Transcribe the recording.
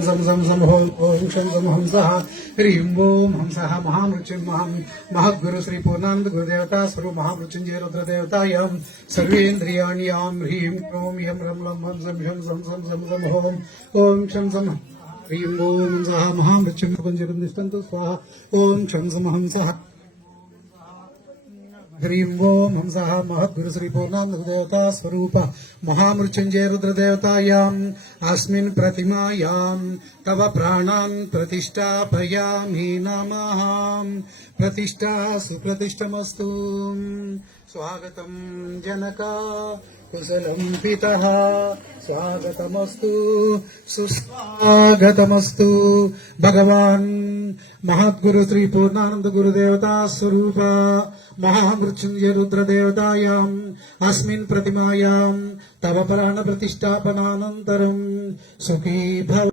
जम जम जम ओम शं जम हंसः ह्रीं ओम हंसः महामृत्युर्महं महद्गुरु श्री पूर्णानंद गुरुदेवता स्वरूप महामृत्युंजय रुद्रदेवतायां सर्वेन्द्रियाणि यां ह्रीं क्रों यं रं लं हं सं शं सं सं सं सं ओम शं जम ह्रीं ओम हंसः महामृत्युर्महं तिष्ठन्तु स्वाहा ओम शं जम हंसः ह्रीं ओम हंसः महद्गुरु श्री पूर्णानंद देवता स्वरूप महामृत्युंजय रुद्रदेवतायाम् अस्मिन् प्रतिमायां तव प्राणान् प्रतिष्ठापयामि नमः। प्रतिष्ठा सुप्रतिष्ठमस्तु। स्वागतं जनका कुशलं पितः स्वागतमस्तु सुस्वागतमस्तु। भगवान् महद्गुरु श्री पूर्णानंद गुरुदेवता स्वरूप महामृत्युंजय रुद्रदेवतायाम् अस्मिन् प्रतिमायां तव प्राण प्रतिष्ठापनानन्तरं सुखी भव।